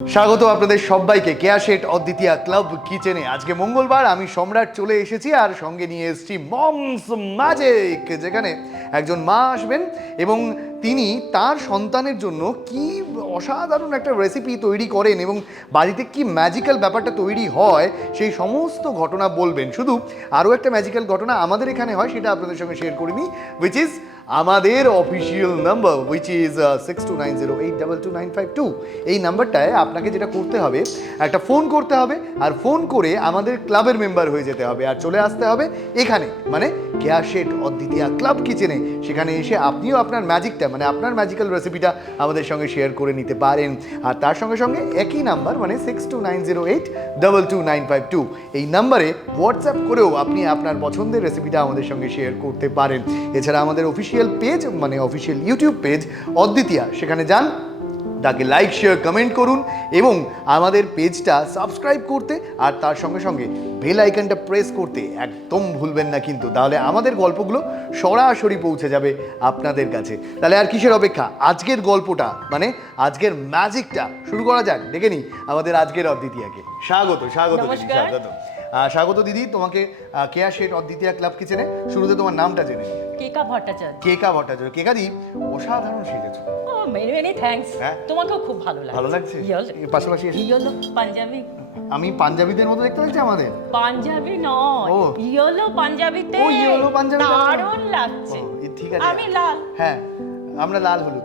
স্বাগত আপনাদের সবাইকে কেয়া শেঠ অদ্বিতীয়া ক্লাব কিচেনে। আজকে মঙ্গলবার, আমি সম্রাট চলে এসেছি আর সঙ্গে নিয়ে এসেছি মমস ম্যাজিক, যেখানে একজন মা আসবেন এবং তিনি তার সন্তানের জন্য কি অসাধারণ একটা রেসিপি তৈরি করেন এবং বাড়িতে কি ম্যাজিক্যাল ব্যাপারটা তৈরি হয় সেই সমস্ত ঘটনা বলবেন। শুধু আরও একটা ম্যাজিক্যাল ঘটনা আমাদের এখানে হয়, সেটা আপনাদের সঙ্গে শেয়ার করে নিই, উইচ ইজ আমাদের অফিসিয়াল নাম্বার, উইচ ইজ 6290822952। এই নাম্বারটায় আপনাকে যেটা করতে হবে, একটা ফোন করতে হবে, আর ফোন করে আমাদের ক্লাবের মেম্বার হয়ে যেতে হবে আর চলে আসতে হবে এখানে, মানে কেয়া শেঠ অদ্বিতীয়া ক্লাব কিচেনে। সেখানে এসে আপনিও আপনার ম্যাজিকটা, মানে আপনার ম্যাজিক্যাল রেসিপিটা আমাদের সঙ্গে শেয়ার করে নিতে পারেন। আর তার সঙ্গে সঙ্গে একই নাম্বার, মানে 6290822952, এই নাম্বারে হোয়াটসঅ্যাপ করেও আপনি আপনার পছন্দের রেসিপিটা আমাদের সঙ্গে শেয়ার করতে পারেন। এছাড়া আমাদের অফিসিয়াল পেজ, মানে অফিসিয়াল ইউটিউব পেজ অদ্বিতীয়া, সেখানে যান, তাকে লাইক শেয়ার কমেন্ট করুন এবং আমাদের পেজটা সাবস্ক্রাইব করতে আর তার সঙ্গে সঙ্গে বেল আইকনটা প্রেস করতে একদম ভুলবেন না কিন্তু, তাহলে আমাদের গল্পগুলো সরাসরি পৌঁছে যাবে আপনাদের কাছে। তাহলে আর কিসের অপেক্ষা, আজকের গল্পটা, মানে আজকের ম্যাজিকটা শুরু করা যাক। ডেকে নিই আমাদের আজকের অদ্বিতীয়াকে। স্বাগত স্বাগত দিদি, স্বাগত। স্বাগত দিদি তোমাকে কেয়া শেঠ অদ্বিতীয়া ক্লাব কিচেনে। শুরুতে তোমার নামটা জেনে নিই। কেকা ভট্টাচার্য। কেকা ভট্টাচার্য। কেকা দি, অসাধারণ সেজেছো। Many many thanks. তোমাকেও খুব ভালো লাগছে। ভালো লাগছে। পাশাপাশি ইয়েলো পাঞ্জাবি। আমি পাঞ্জাবিদের মতো দেখতে লাগছে আমাদের। পাঞ্জাবি নয়, ইয়েলো পাঞ্জাবিতে। ও ইয়েলো পাঞ্জাবি, দারুণ লাগছে। ঠিক আছে, আমি লাল। হ্যাঁ আমরা লাল হলুদ।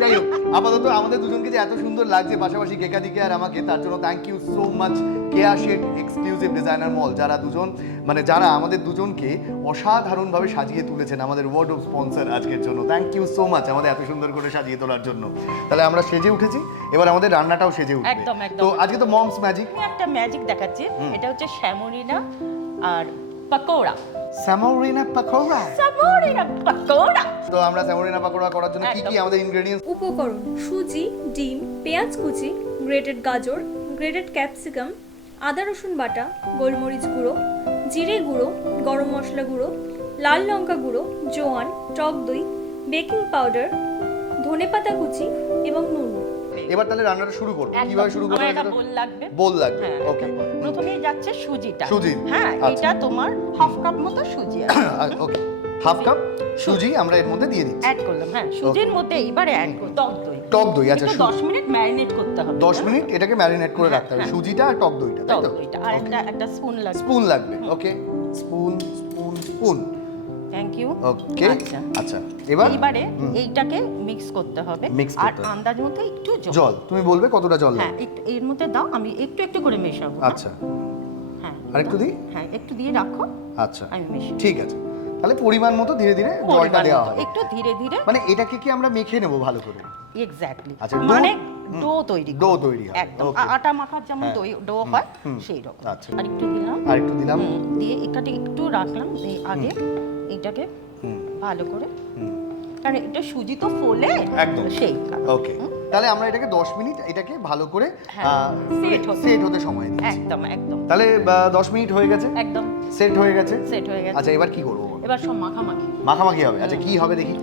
যাই হোক, আপাতত আমাদের দুজনকে যে এত সুন্দর লাগছে পাশাপাশি কেকাদিকে আর আমাকে, তার জন্য thank you so much Keya Seth exclusive designer mall, যারা দুজন, মানে যারা আমাদের দুজনকে অসাধারণভাবে সাজিয়ে তুলেছেন, আমাদের ওয়ার্ড অফ স্পন্সর আজকের জন্য। থ্যাংক ইউ সো মাচ আমাদের এত সুন্দর করে সাজিয়ে তোলার জন্য। তাহলে আমরা সেজে উঠেছি, এবার আমাদের রান্নাটাও সেজে উঠবে। একদম একদম। তো আজকে তো মমস ম্যাজিক। আমি একটা ম্যাজিক দেখাচ্ছি, এটা হচ্ছে স্যামোরিনা আর পাকোড়া। স্যামোরিনা পাকোড়া। স্যামোরিনা পাকোড়া। তো আমরা স্যামোরিনা পাকোড়া করার জন্য কি কি আমাদের ইনগ্রেডিয়েন্টস? উপকরণ: সুজি, ডিম, পেঁয়াজ কুচি, গ্রেটেড গাজর, গ্রেটেড ক্যাপসিকাম, আদা রসুন বাটা, গোলমরিচ গুঁড়ো, জিরে গুঁড়ো, গরম মশলা গুঁড়ো, লাল লঙ্কা গুঁড়ো, জোয়ান, টক দই, বেকিং পাউডার, ধনেপাতা কুচি এবং নুন। এবার তাহলে রান্নাটা শুরু করব। কিভাবে শুরু করব? এটা বোল লাগবে। বোল লাগবে, হ্যাঁ, ওকে। প্রথমেই যাচ্ছে সুজিটা। সুজি, হ্যাঁ, এটা তোমার হাফ কাপ মতো সুজি আছে। ওকে, হাফ কাপ সুজি আমরা এর মধ্যে দিয়ে দিচ্ছি। অ্যাড করলাম, হ্যাঁ। সুজির মধ্যে এবারে অ্যাড করব টক দই। টক দই, আচ্ছা। 10 মিনিট ম্যারিনেট করতে হবে। 10 মিনিট এটাকে ম্যারিনেট করে রাখতে হবে, সুজিটা আর টক দইটা, তাই তো? টক দইটা আর একটা স্পুন লাগবে। স্পুন লাগবে, okay. Spoon spoon spoon. Thank you. Okay, আচ্ছা। এবারে এইটাকে মিক্স করতে হবে আর আন্দাজ মতো একটু জল। তুমি বলবে কতটা জল লাগবে? হ্যাঁ, একটু এর মধ্যে দাও, আমি একটু একটু করে মেশাবো। আচ্ছা, হ্যাঁ। আর একটু দিই? হ্যাঁ, একটু দিয়ে রাখো। আচ্ছা, আমি মেশাবো। ঠিক আছে। তাহলে পরিমাণ মতো ধীরে ধীরে জলটা দেওয়া হবে। একটু ধীরে ধীরে, মানে এটাকে কি আমরা মেখে নেব ভালো করে? এক্স্যাক্টলি। আচ্ছা, মানে ডো তৈরি করব। ডো তৈরি হবে, একদম ওকে। আটা মাখার যেমন ডো হয় সেই রকম। আচ্ছা, আর একটু দিলাম, আর একটু দিলাম, দিয়ে এটাকে একটু রাখলাম এই আগে এইটাকে ভালো করে, কারণ এটা সুজি তো ফোলে একদম সেই। ওকে, তাহলে আমরা এটাকে 10 মিনিট এটাকে ভালো করে সেট হতে সময় দিচ্ছি। একদম একদম। তাহলে 10 মিনিট হয়ে গেছে, একদম সেট হয়ে গেছে। আচ্ছা, এবার কি করব? এবার সব মাখামাখি মাখামাখি হবে। আচ্ছা, কি হবে দেখি?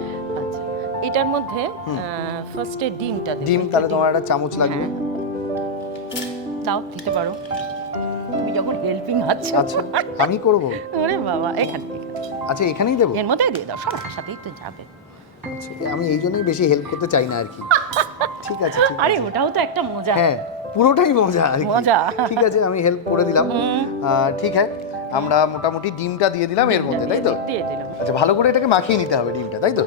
আচ্ছা, এটার মধ্যে ফার্স্টে ডিমটা দেব। ডিম, তাহলে তোমার একটা চামচ লাগবে। দাও, দিতে পারো তুমি যখন হেল্পিং আছো। আচ্ছা, আমি করব? ওরে বাবা, এখানে। আচ্ছা, এখানেই দেব? এর মধ্যে দিয়ে দাও, সবার সাথেই তো যাবে। আচ্ছা, আমি এই জন্যই বেশি হেল্প করতে চাই না আর কি। ঠিক আছে, ঠিক আরে আছে। ওটাও তো একটা মজা। হ্যাঁ, পুরোটাই মজা আর কি। মজা। ঠিক আছে, আমি হেল্প করে দিলাম। ঠিক আছে, আমরা মোটামুটি ডিমটা দিয়ে দিলাম এর মধ্যে, তাই তো? দিয়ে দিলাম। আচ্ছা, ভালো করে এটাকে মাখিয়ে নিতে হবে ডিমটা, তাই তো?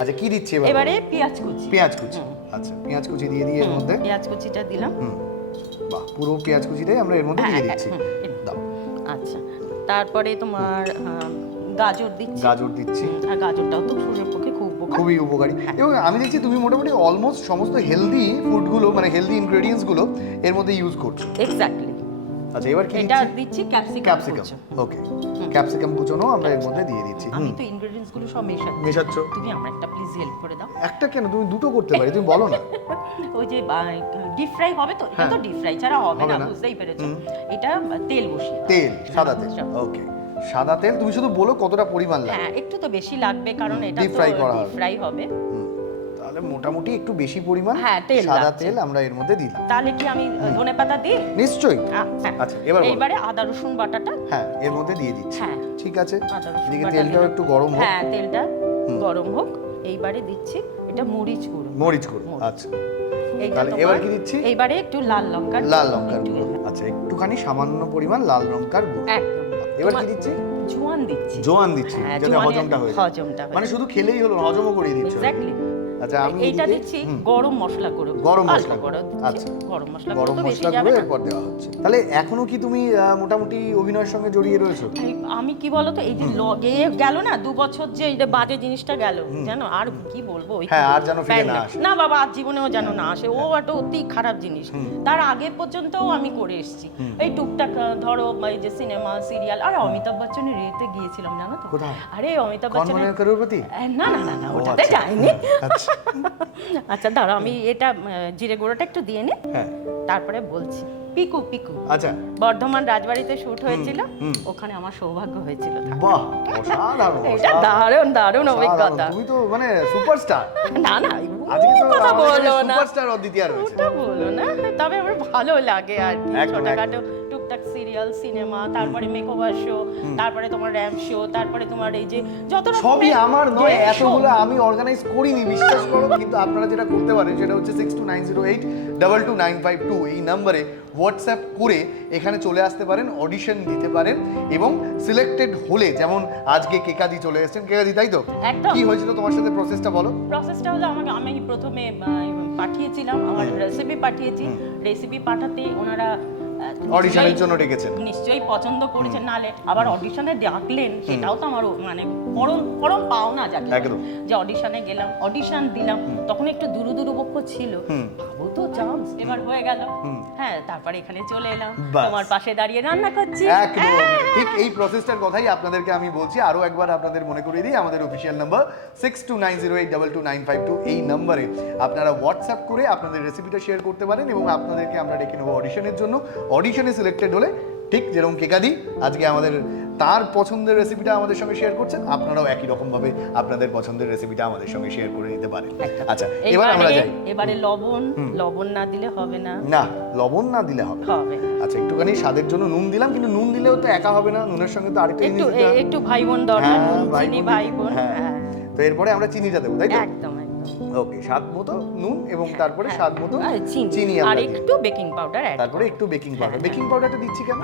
আচ্ছা, কি দিচ্ছি এবার? এবারে পেঁয়াজ কুচি। পেঁয়াজ কুচি। আচ্ছা, পেঁয়াজ কুচি দিয়ে দিই এর মধ্যে। পেঁয়াজ কুচিটা দিলাম। বাহ, পুরো পেঁয়াজ কুচিটাই আমরা এর মধ্যে দিয়ে দিচ্ছি। দাও। আচ্ছা, তারপরে তোমার গাজর দিচ্ছি। গাজর দিচ্ছি। আর গাজরটাও তো শরীরের পক্ষে খুবই উপকারী। এবং আমি দেখছি তুমি মোটামুটি অলমোস্ট সমস্ত হেলদি ফুডগুলো, মানে হেলদি ইনগ্রেডিয়েন্টসগুলো এর মধ্যে ইউজ করছো। এক্স্যাক্টলি। আচ্ছা, এবার কি এটা দিচ্ছি? দিচ্ছি ক্যাপসিকাম। ক্যাপসিকাম, ওকে। ক্যাপসিকাম কুচোনো আমরা এর মধ্যে দিয়ে দিচ্ছি। আমি তো ইনগ্রেডিয়েন্টস গুলো সব মেশাচ্ছ। তুমি আমার একটা প্লিজ হেল্প করে দাও। একটা কেন, তুমি দুটো করতে পারি, তুমি বলো না। ওই যে ডিপ ফ্রাই হবে তো, এটা তো ডিপ ফ্রাই ছাড়া হবে না, বুঝতেই পেরেছো। এটা তেল বসিয়ে দাও। তেল, সাদা তেল, ওকে। সাদা তেল, তুমি শুধু বলো কতটা পরিমাণ লাগবে। হ্যাঁ, একটু তো বেশি লাগবে কারণ এটা ডিপ তো ফ্রাই করা ডিপ ফ্রাই হবে। তাহলে মোটামুটি একটু বেশি পরিমাণ হ্যাঁ, তেল সাদা লাগছে। তেল আমরা এর মধ্যে দিলাম। তাহলে কি আমি ধনেপাতা দিই? নিশ্চয়ই। হ্যাঁ। আচ্ছা, এবার বলো। এইবারে আদা রসুন বাটাটা হ্যাঁ এর মধ্যে দিয়ে দিচ্ছি। হ্যাঁ। ঠিক আছে, আদা রসুন এদিকে বাটা তেলটাও দিলাম। একটু গরম হোক। হ্যাঁ, তেলটা গরম হোক। এইবারে দিচ্ছি এটা মরিচ গুঁড়ো। মরিচ গুঁড়ো, মরিচ। আচ্ছা। এইটা তাহলে তোমার- এবার কি দিচ্ছি? এইবারে একটু লাল লঙ্কার গুঁড়ো। আচ্ছা, একটুখানি সামান্য পরিমাণ লাল লঙ্কার গুঁড়ো। একদম। এবার কি তোমার- দিচ্ছি? জোয়ান দিচ্ছি। জোয়ান দিচ্ছি, হ্যাঁ, যাতে জোয়ানের হজমটা হয়ে যায়। হজমটা হয়ে মানে যায়। শুধু খেলেই হলো, হজমও করিয়ে দিচ্ছ। এক্স্যাক্টলি। আচ্ছা, আমি এইটা এদিকে- দিচ্ছি গরম মশলা গুঁড়ো। গরম অল্প মশলা করে গুঁড়ো। দিচ্ছি। আচ্ছা, গরম মশলা গরম গুঁড়ো তো বেশি মশলা যাবে গুঁড়ো না। এরপর দেওয়া হচ্ছে। তাহলে এখনো কি তুমি মোটামুটি অভিনয়ের সঙ্গে জড়িয়ে রয়েছো? আমি কি বলতো, এই যে লগে গেল না 2 বছর যে এই যে বাজে জিনিসটা গেল, জানো আর কি বলবো ওই হ্যাঁ, আর যেন ফিরে না আসে। না বাবা, আর জীবনেও যেন না আসে। ও একটা অতি খারাপ জিনিস। তার আগে পর্যন্তও আমি করে এসেছি এই টুকটাক, ধরো এই যে সিনেমা সিরিয়াল। আর অমিতাভ বচ্চনের রেতে গিয়েছিলাম, জানো তো? কোথায়? আরে অমিতাভ বচ্চনের কনমনের করোড়পতি? না না না না, ও, ওটাতে আচ্ছা। যাইনি। আচ্ছা। আচ্ছা দাঁড়াও, আমি এটা জিরে গুঁড়োটা একটু দিয়ে নি, হ্যাঁ। তারপরে বলছি। পিকু পিকু আচ্ছা। বর্ধমান রাজবাড়িতে শুট হয়েছিল, ওখানে আমার সৌভাগ্য হয়েছিল থাকার। বাহ, অসাধারণ। এটা দারুণ দারুণ অভিজ্ঞতা। তুমি তো মানে সুপারস্টার। না না, আজকে তো কথা বলো না, সুপারস্টার অদ্বিতীয়া রয়েছে। ওটা বলো না। তবে আমার ভালো লাগে আর কি, একদম, ছোটখাটো টুকটাক সিরিয়াল, সিনেমা, তারপরে মেকওভার শো, তারপরে তোমার র্যাম্প শো, তারপরে তোমার এই যে যত রকমের সবই আমার নয়, game show। এতগুলো আমি অর্গানাইজ করিনি, বিশ্বাস করো। কিন্তু আপনারা যেটা করতে পারেন সেটা হচ্ছে 6290822952 এই নম্বরে হোয়াটসঅ্যাপ করে এখানে চলে আসতে পারেন, অডিশন দিতে পারেন এবং সিলেক্টেড হলে, যেমন আজকে কেকাদি চলে এসেছেন। কেকাদি, তাই তো? একদম। কি হয়েছিল তোমার সাথে, প্রসেসটা বলো। প্রসেসটা হলো, আমি প্রথমে পাঠিয়েছিলাম, আমার রেসিপি পাঠিয়েছি। রেসিপি পাঠাতে ওনারা অডিশনের জন্য ডেকেছেন। নিশ্চয়ই পছন্দ করেছেন, নালে আবার অডিশনে ডাকলেন, সেটাও তো আমার মানে পরম পাওনা যাকে বলে। একদম। যে অডিশনে গেলাম, অডিশন দিলাম, তখন একটু দুরুবক্ষ ছিল, ভাবো তো চান্স এবার হয়ে গেল। হ্যাঁ, তারপরে এখানে চলে এলাম, বাস। তোমার পাশে দাঁড়িয়ে রান্না করছি। একদম ঠিক এই প্রসেসটার কথাই আপনাদেরকে আমি বলছি। আরো একবার আপনাদের মনে করিয়ে দিই, আমাদের অফিসিয়াল নাম্বার 6290822952 এই নম্বরে আপনারা হোয়াটসঅ্যাপ করে আপনাদের রেসিপিটা শেয়ার করতে পারেন এবং আপনাদেরকে আমরা ডেকে নেবো অডিশনের জন্য। অডিশনে সিলেক্টেড হলে, ঠিক যেরকম কেকাদি আজকে আমাদের তার পছন্দের রেসিপিটা আমাদের সঙ্গে শেয়ার করছেন, আপনারাও একই রকম ভাবে আপনাদের পছন্দের রেসিপিটা আমাদের সঙ্গে শেয়ার করে নিতে পারেন। আচ্ছা, এবার আমরা যাই। এবারে লবণ না দিলে হবে না। না, লবণ না দিলে হবে না। হবে। আচ্ছা, একটুখানি স্বাদের জন্য নুন দিলাম, কিন্তু নুন দিলেও তো একা হবে না, নুনের সঙ্গে তো আরেকটা জিনিস দিতে হবে। একটু ভাই বোন দরকার, হ্যাঁ, নুন ভাই চিনি বোন ভাই দিতে- বোন। হ্যাঁ। হ্যাঁ, তো এরপরে আমরা চিনিটা দেবো, তাই তো? একদম। ওকে, স্বাদ মতো নুন এবং তারপরে স্বাদ মতো আর চিনি আর আমরা দিই। একটু বেকিং পাউডার অ্যাড, তারপরে একটু বেকিং পাউডার। বেকিং পাউডারটা দিচ্ছি কেন?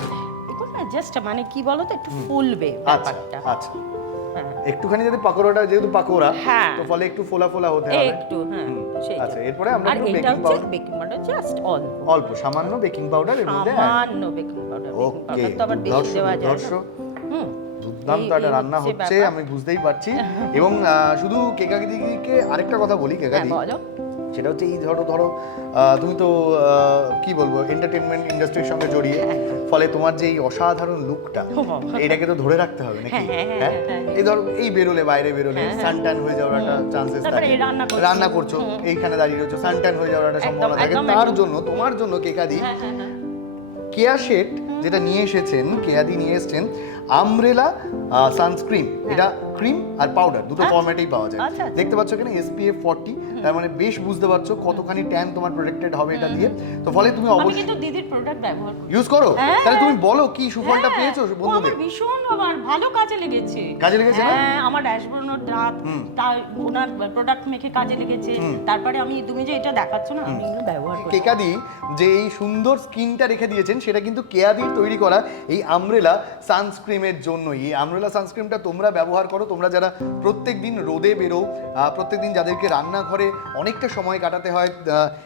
জাস্ট মানে কি বলো তো, একটু ফুলবে আচ্ছা ব্যাপারটা। আচ্ছা, হ্যাঁ, একটুখানি যদি পাকোড়াটা, যেহেতু পাকোড়া, হ্যাঁ। তো ফলে একটু ফোলা ফোলা হতে হবে। একটু, হ্যাঁ, সেই আচ্ছা, জন্য। এরপরে আমরা আর একটু এটা বেকিং হচ্ছে পাউডার, বেকিং পাউডার জাস্ট অল্প সামান্য বেকিং পাউডার এর মধ্যে add। সামান্য বেকিং পাউডার। বেকিং ওকে, পাউডার তো আবার বেশি দেওয়া যায় না। হুম, দুর্দান্ত এই একটা রান্না হচ্ছে হচ্ছে, ব্যাপার। আমি বুঝতেই পারছি। এবং শুধু কেকাদিকে আরেকটা কথা বলি, কেকাদি, হ্যাঁ, বলো। সেটা হচ্ছে এই ধরো তুমি তো কি বলবো, এন্টারটেনমেন্ট ইন্ডাস্ট্রির সঙ্গে জড়িয়ে, ফলে তোমার যে এই অসাধারণ লুকটা, এটাকে তো ধরে রাখতে হবে নাকি? হ্যাঁ, এই ধরো এই বেরোলে, বাইরে বেরোলে সানট্যান হয়ে যাওয়ার একটা চান্সেস তারপরে থাকে। এই রান্না করছি। করছো, এইখানে দাঁড়িয়ে রয়েছো, সানট্যান হয়ে যাওয়ার একটা সম্ভাবনা থাকে। একদম, তার একদম। জন্য, তোমার জন্য কেকাদি কেয়া শেড যেটা নিয়ে এসেছেন, কেয়াদি নিয়ে এসেছেন আমব্রেলা সানস্ক্রিন। এটা ক্রিম আর পাউডার দুটো ফরম্যাটেই পাওয়া যায়। আচ্ছা। দেখতে পাচ্ছ এখানে SPF 40, তার মানে বেশ বুঝতে পারছো কতখানি ট্যান তোমার প্রোটেক্টেড হবে এটা দিয়ে। তো ফলে তুমি আমি অবশ্যই কিন্তু দিদির প্রোডাক্ট ব্যবহার করি। ইউজ করো। হ্যাঁ। তাহলে তুমি বলো কি সুফলটা হ্যাঁ, পেয়েছো ও আমার বন্ধুদের? ভীষণ আমার ভালো কাজে লেগেছে। কাজে লেগেছে না? হ্যাঁ, আমার ড্যাশবোর্ডের দাঁত, তার ওনার প্রোডাক্ট মেখে কাজে লেগেছে। তারপরে তুমি যে এটা দেখাচ্ছ না, আমি এগুলো ব্যবহার করি। কেকাদি যে এই সুন্দর স্কিনটা রেখে দিয়েছেন, সেটা কিন্তু কেয়াদির তৈরি করা এই আমব্রেলা সানস্ক্রিমের জন্যই। এই আমব্রেলা সানস্ক্রিমটা তোমরা ব্যবহার করো, তোমরা যারা প্রত্যেকদিন রোদে বেরো, প্রত্যেকদিন যাদেরকে রান্নাঘরে অনেকটা সময় কাটাতে হয়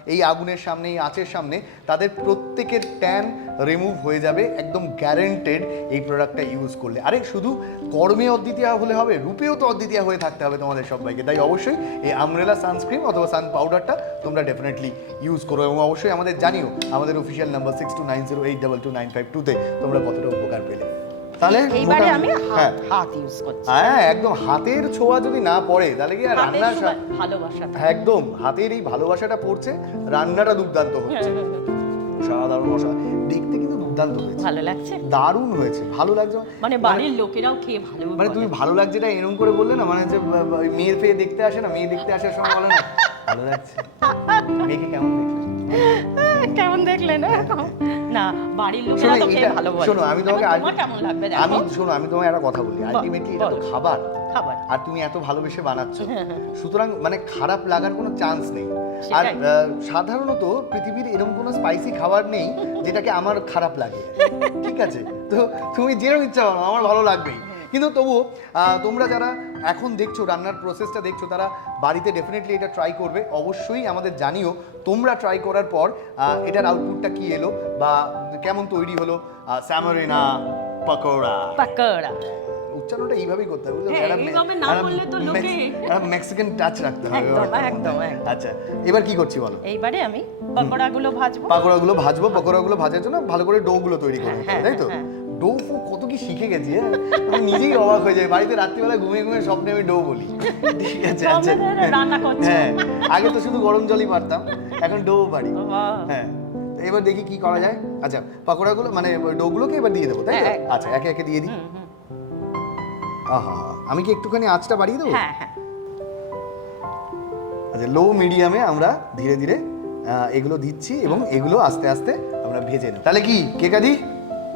এই আগুনের সামনে, এই আঁচের সামনে, তাদের প্রত্যেকের ট্যান রিমুভ হয়ে যাবে, একদম গ্যারেন্টেড এই প্রোডাক্টটা ইউজ করলে। আরে শুধু কর্মে অদ্বিতীয়া হলে হবে, রূপেও তো অদ্বিতীয়া হয়ে থাকতে হবে তোমাদের সবাইকে। তাই অবশ্যই এই আমব্রেলা সানস্ক্রিম অথবা সান পাউডারটা তোমরা ডেফিনেটলি ইউজ করো এবং অবশ্যই আমাদের জানিও আমাদের অফিসিয়াল নাম্বার 6290822952 তে তোমরা কতটা উপকার পেলে। তাহলে এইবারে আমি হ্যাঁ হাত ইউজ করছি। হ্যাঁ, একদম হাতের ছোঁয়া যদি না পড়ে তাহলে কি আর হাতের রান্না ভালোবাসা। একদম হাতের এই ভালোবাসাটা পড়ছে, রান্নাটা দুর্দান্ত হচ্ছে। অসাধারণ দেখতে কিন্তু দুর্দান্ত হয়েছে, ভালো লাগছে, দারুণ হয়েছে, ভালো লাগছে। মানে বাড়ির লোকেরাও খেয়ে ভালো মানে তুমি ভালো লাগছে এটা এরকম করে বললে না, মানে যে মেয়ের ফেয়ে দেখতে আসে না, মেয়ে দেখতে আসার সময় বলে না ভালো লাগছে। মেয়েকে কেমন দেখলে? কেমন দেখলে না? না, বাড়ির লোকেরা তো খেয়ে ভালো বলে। শোনো, আমি তোমাকে তোমার কেমন লাগবে দেখো। আমি তোমাকে একটা কথা বলি, আলটিমেটলি এটা তো খাবার, খাবার। আর তুমি এত ভালোবেসে বানাচ্ছ, সুতরাং মানে খারাপ লাগার কোনো চান্স নেই। আর সেটাই। সাধারণত পৃথিবীর এরকম কোনো স্পাইসি খাবার নেই যেটাকে আমার খারাপ লাগে, ঠিক আছে? তো তুমি যেরকম ইচ্ছা বানাও, আমার ভালো লাগবেই। কিন্তু তবুও তোমরা যারা এখন দেখছো, রান্নার প্রসেসটা দেখছো, তারা বাড়িতে ডেফিনেটলি এটা ট্রাই করবে। অবশ্যই আমাদের জানিও তোমরা ট্রাই করার পর এটার আউটপুটটা কি এলো বা কেমন তৈরি হলো। স্যামোরিনা পকোড়া, পাকোড়া। উচ্চারণটা এইভাবেই করতে হবে, হ্যাঁ, এইভাবে না বললে তো লোকে- মেক্সিকান টাচ রাখতে হবে। একদম, একদম, একদম। আচ্ছা, এবার কি করছি বলো? এইবারে আমি পকোড়াগুলো ভাজবো। পাকোড়াগুলো ভাজবো। পাকোড়াগুলো ভাজার জন্য ভালো করে ডোগুলো তৈরি করবো, হ্যাঁ, তাই তো? হ্যাঁ। ডো ফো কত কি শিখে গেছি, হ্যাঁ? আমি নিজেই অবাক হয়ে যাই, বাড়িতে রাত্রিবেলা ঘুমিয়ে ঘুমিয়ে স্বপ্নে আমি ডো বলি। ঠিক আছে, আচ্ছা। তবে ধরো রান্না করছো। হ্যাঁ, আগে তো শুধু গরম জলই পারতাম, এখন ডো পারি। বাহ। হ্যাঁ, তো এবার দেখি কি করা যায়। আচ্ছা, পাকোড়াগুলো মানে ডোগুলোকে এবার দিয়ে দেবো, তাই তো? হ্যাঁ, একদম। আচ্ছা, একে একে দিয়ে দিই। আহা, আমি কি একটুখানি আঁচটা বাড়িয়ে দেবো? হ্যাঁ, হ্যাঁ। আচ্ছা, লো মিডিয়ামে আমরা ধীরে ধীরে এগুলো দিচ্ছি এবং এগুলো আস্তে আস্তে আমরা ভেজে নেব। তাহলে কি কেকাদি,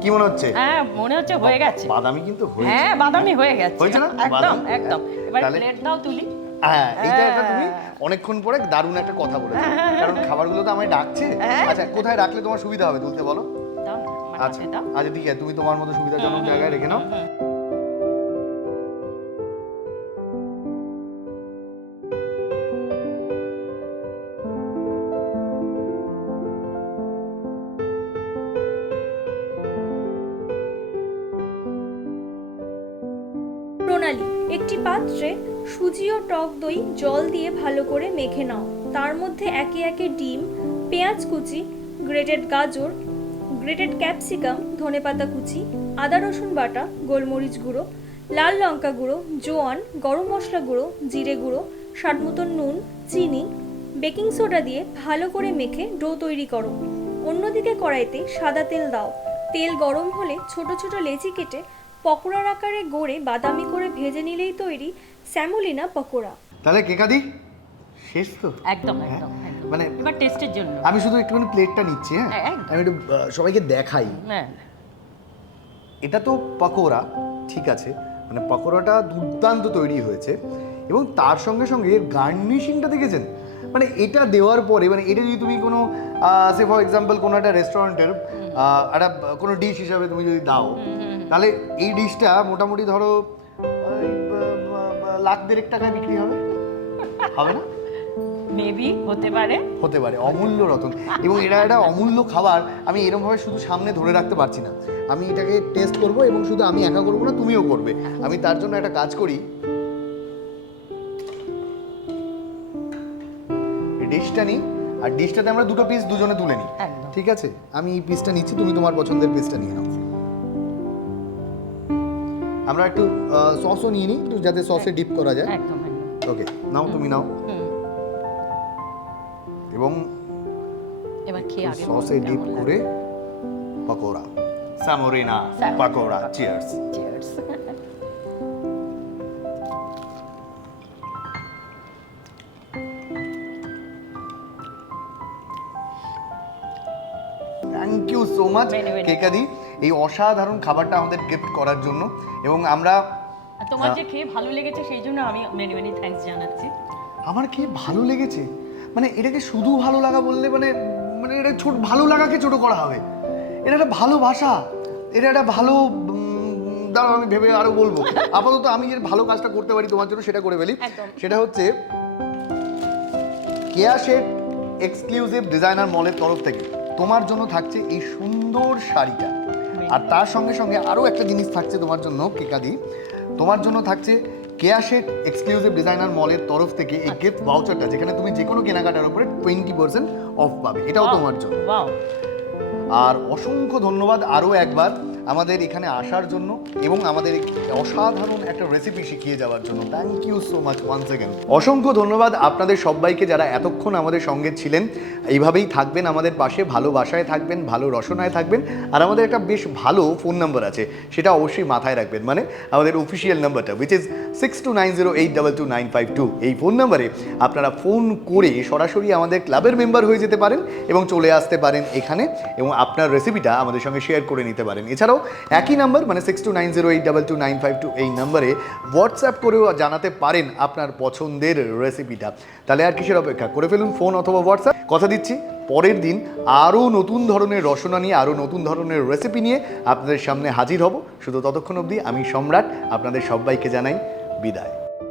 কি মনে হচ্ছে? হ্যাঁ, মনে হচ্ছে হয়ে গেছে। বাদামি কিন্তু হয়েছে। হ্যাঁ, বাদামি হয়ে গেছে। হয়েছে না? একদম, বাদামি? একদম। এবার তাহলে- প্লেট দাও তুলি। হ্যাঁ, এইটা একটা হ্যাঁ। তুমি অনেকক্ষণ পরে দারুণ একটা কথা বলেছো, কারণ খাবারগুলো তো আমায় ডাকছে। হ্যাঁ। আচ্ছা, কোথায় রাখলে তোমার সুবিধা হবে তুলতে বলো? দাও না, আমার আচ্ছা হাতে দাও। আচ্ছা, ঠিক আছে, তুমি তোমার মতো সুবিধাজনক জায়গায় রেখে নাও। প্রণালী: একটি পাত্রে সুজি ও টক দই জল দিয়ে ভালো করে মেখে নাও। তার মধ্যে একে একে ডিম, পেঁয়াজ কুচি, গ্রেটেড গাজর, গ্রেটেড ক্যাপসিকাম, ধনেপাতা কুচি, আদা রসুন বাটা, গোলমরিচ গুঁড়ো, লাল লঙ্কা গুঁড়ো, জোয়ান, গরম মশলা গুঁড়ো, জিরে গুঁড়ো, স্বাদ মতন নুন, চিনি, বেকিং সোডা দিয়ে ভালো করে মেখে ডো তৈরি করো। অন্যদিকে কড়াইতে সাদা তেল দাও। তেল গরম হলে ছোট ছোট লেচি কেটে পকোড়ার আকারে গড়ে বাদামি করে ভেজে নিলেই তৈরি স্যামোলিনা পকোড়া। তাহলে কেকাদি শেষ তো? একদম, হ্যাঁ? একদম, একদম। মানে এবার টেস্টের জন্য। আমি শুধু একটুখানি প্লেটটা নিচ্ছি, হ্যাঁ? হ্যাঁ, একদম। আমি একটু সবাইকে দেখাই। হ্যাঁ, এটা তো পকোড়া, ঠিক আছে, মানে পকোড়াটা দুর্দান্ত তৈরি হয়েছে এবং তার সঙ্গে সঙ্গে এর গার্নিশিংটা দেখেছেন? মানে এটা দেওয়ার পরে, মানে এটা যদি তুমি কোনো সে ফর এক্সাম্পল কোনো একটা রেস্টুরেন্টের একটা কোনো ডিশ হিসাবে তুমি যদি দাও, তাহলে এই ডিশটা মোটামুটি ধরো ওই, লাখ দেড়েক টাকায় বিক্রি হবে, হবে না? মেবি হতে পারে। হতে পারে, অমূল্য রতন। এবং এটা একটা অমূল্য খাবার, আমি এরকমভাবে শুধু সামনে ধরে রাখতে পারছি না। আমি এটাকে টেস্ট করব এবং শুধু আমি একা করবো না, তুমিও করবে। আমি তার জন্য একটা কাজ করি, ডিশটা নিই আর ডিশটাতে আমরা দুটো পিস দুজনে তুলে নিই, একদম। ঠিক আছে? আমি এই পিসটা নিচ্ছি, তুমি তোমার পছন্দের পিসটা নিয়ে নাও। আমরা একটু সসও নিয়ে নিই, একটু যাতে সসে ডিপ করা যায়। একদম, একদম। ওকে, নাও, তুমি নাও। এবং এবার খেয়ে আগে সসে ডিপ করে পকোড়া, স্যামোরিনা pakora. Cheers. Cheers. Thank you so much কেকাদি, এই অসাধারণ খাবারটা আমাদের গিফট করার জন্য। এবং আমরা তোমার যে খেয়ে ভালো লেগেছে সেই জন্য আমি মেনি মেনি থ্যাঙ্কস জানাচ্ছি। আমার খেয়ে ভালো লেগেছে, মানে এটাকে শুধু ভালো লাগা বললে মানে মানে এটা ভালো লাগাকে ছোট করা হবে। এটা একটা ভালোবাসা, এটা একটা ভালো দাঁড়াও আমি ভেবে আরো বলবো। আপাতত আমি যে ভালো কাজটা করতে পারি তোমার জন্য সেটা করে ফেলি। একদম। সেটা হচ্ছে কেয়া শেড এক্সক্লুসিভ ডিজাইনার মলের তরফ থেকে তোমার জন্য থাকছে এই সুন্দর শাড়িটা, আর তার সঙ্গে সঙ্গে আরও একটা জিনিস থাকছে তোমার জন্য কেকাদি, তোমার জন্য থাকছে কেয়া শেড এক্সক্লুসিভ ডিজাইনার মলের তরফ থেকে এই গিফট ভাউচারটা, যেখানে তুমি যে কোনো কেনাকাটার উপরে 20% অফ পাবে, এটাও তোমার জন্য। ওয়াও। আর অসংখ্য ধন্যবাদ আরও একবার আমাদের এখানে আসার জন্য এবং আমাদের অসাধারণ একটা রেসিপি শিখিয়ে যাওয়ার জন্য। Thank you so much once again. অসংখ্য ধন্যবাদ আপনাদের সবাইকে যারা এতক্ষণ আমাদের সঙ্গে ছিলেন। এইভাবেই থাকবেন আমাদের পাশে, ভালোবাসায় থাকবেন, ভালো রসনায় থাকবেন। আর আমাদের একটা বেশ ভালো ফোন নাম্বার আছে, সেটা অবশ্যই মাথায় রাখবেন, মানে আমাদের অফিসিয়াল নাম্বারটা, উইচ ইজ 6290822952। এই ফোন নাম্বারে আপনারা ফোন করে সরাসরি আমাদের ক্লাবের মেম্বার হয়ে যেতে পারেন এবং চলে আসতে পারেন এখানে এবং আপনার রেসিপিটা আমাদের সঙ্গে শেয়ার করে নিতে পারেন। এছাড়াও একই নাম্বার, মানে 6290822952, এই নাম্বারে হোয়াটসঅ্যাপ করেও জানাতে পারেন আপনার পছন্দের রেসিপিটা। তাহলে আর কিসের অপেক্ষা, করে ফেলুন ফোন অথবা হোয়াটসঅ্যাপ। কথা দিচ্ছি পরের দিন আরও নতুন ধরনের রসনা নিয়ে, আরও নতুন ধরনের রেসিপি নিয়ে আপনাদের সামনে হাজির হব। শুধু ততক্ষণ অবধি আমি সম্রাট আপনাদের সবাইকে জানাই বিদায়।